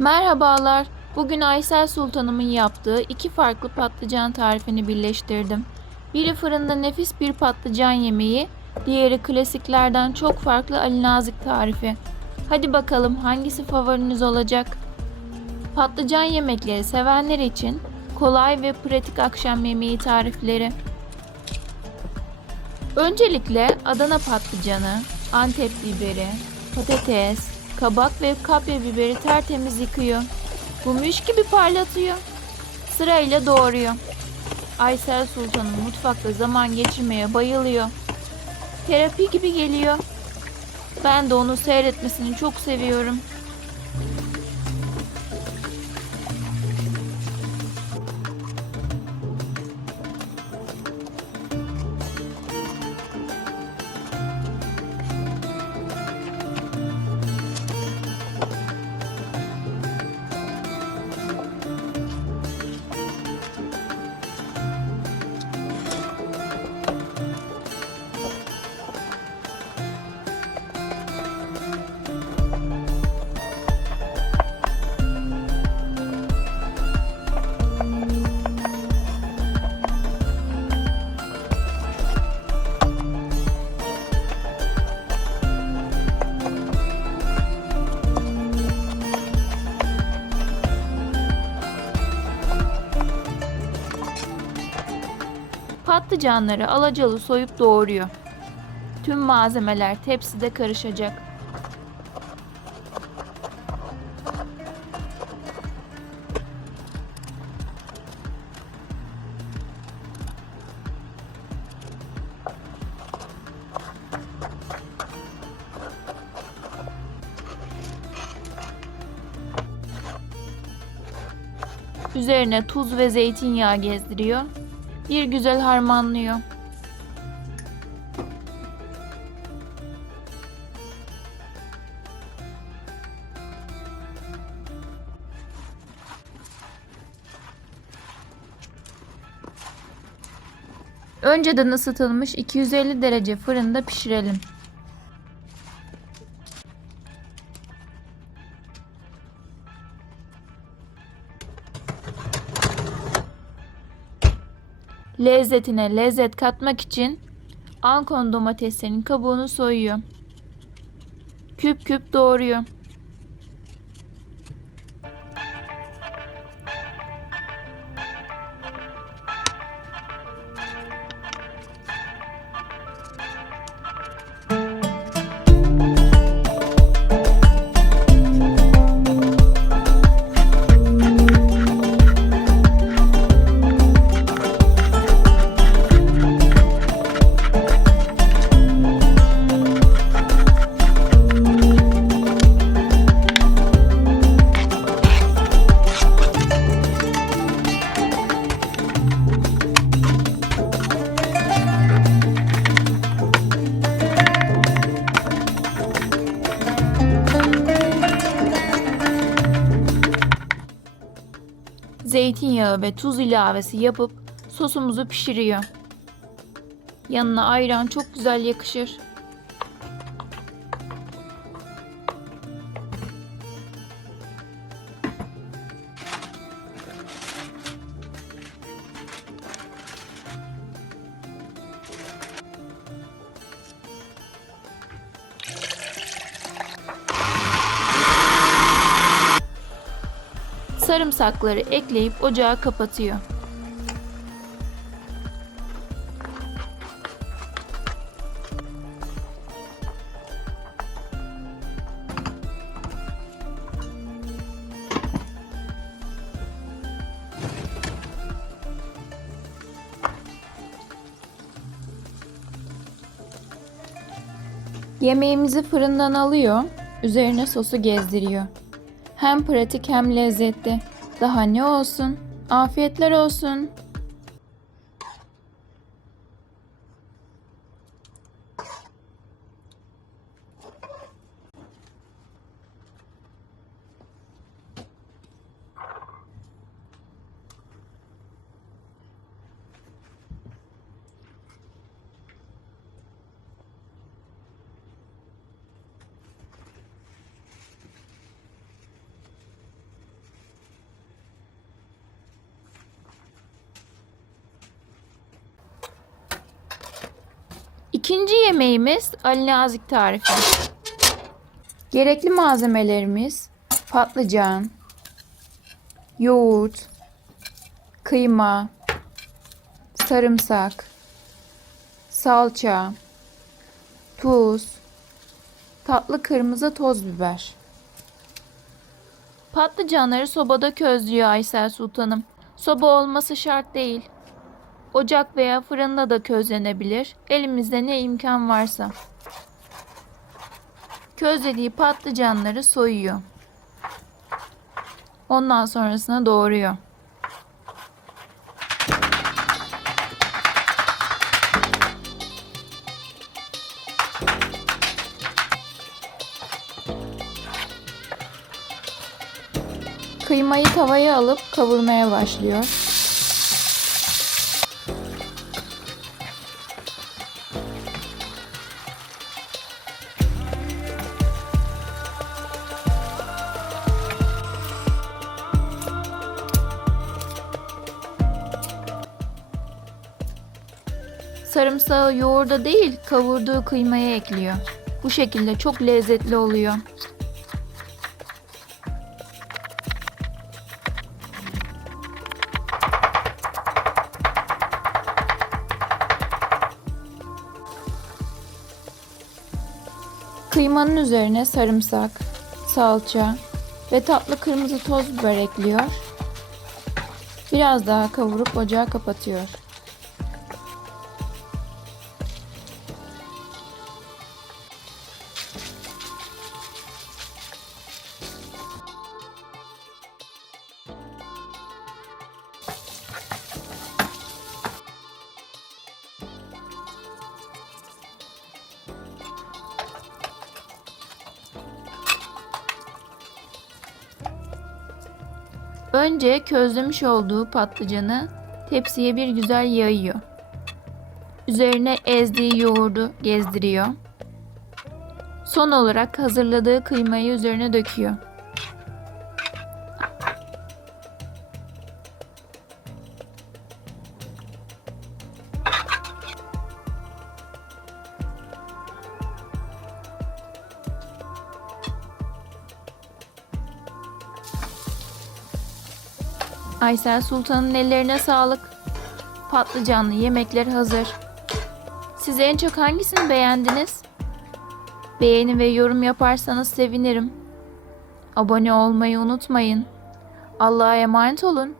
Merhabalar. Bugün Aysel Sultanımın yaptığı iki farklı patlıcan tarifini birleştirdim. Biri fırında nefis bir patlıcan yemeği, diğeri klasiklerden çok farklı Ali Nazik tarifi. Hadi bakalım hangisi favoriniz olacak? Patlıcan yemekleri sevenler için kolay ve pratik akşam yemeği tarifleri. Öncelikle Adana patlıcanı, Antep biberi, patates, kabak ve kapya biberi tertemiz yıkıyor. Gümüş gibi parlatıyor. Sırayla doğruyor. Aysel Sultan'ın mutfakta zaman geçirmeye bayılıyor. Terapi gibi geliyor. Ben de onu seyretmesini çok seviyorum. Patlıcanları alacalı soyup doğruyor. Tüm malzemeler tepside karışacak. Üzerine tuz ve zeytinyağı gezdiriyor. Bir güzel harmanlıyor. Önceden ısıtılmış 250 derece fırında pişirelim. Lezzetine lezzet katmak için Ankon domateslerin kabuğunu soyuyor. Küp küp doğruyor. Zeytinyağı ve tuz ilavesi yapıp sosumuzu pişiriyor. Yanına ayran çok güzel yakışır. Sarımsakları ekleyip ocağı kapatıyor. Yemeğimizi fırından alıyor, üzerine sosu gezdiriyor. Hem pratik hem lezzetli. Daha ne olsun? Afiyetler olsun. İkinci yemeğimiz Ali Nazik tarifi. Gerekli malzemelerimiz patlıcan, yoğurt, kıyma, sarımsak, salça, tuz, tatlı kırmızı toz biber. Patlıcanları sobada közlüyor Aysel Sultanım. Soba olması şart değil. Ocak veya fırında da közlenebilir. Elimizde ne imkan varsa. Közlediği patlıcanları soyuyor. Ondan sonrasına doğruyor. Kıymayı tavaya alıp kavurmaya başlıyor. Sarımsağı yoğurda değil, kavurduğu kıymaya ekliyor. Bu şekilde çok lezzetli oluyor. Kıymanın üzerine sarımsak, salça ve tatlı kırmızı toz biber ekliyor. Biraz daha kavurup ocağı kapatıyor. Önce közlemiş olduğu patlıcanı tepsiye bir güzel yayıyor. Üzerine ezdiği yoğurdu gezdiriyor. Son olarak hazırladığı kıymayı üzerine döküyor. Aysel Sultan'ın ellerine sağlık. Patlıcanlı yemekler hazır. Siz en çok hangisini beğendiniz? Beğeni ve yorum yaparsanız sevinirim. Abone olmayı unutmayın. Allah'a emanet olun.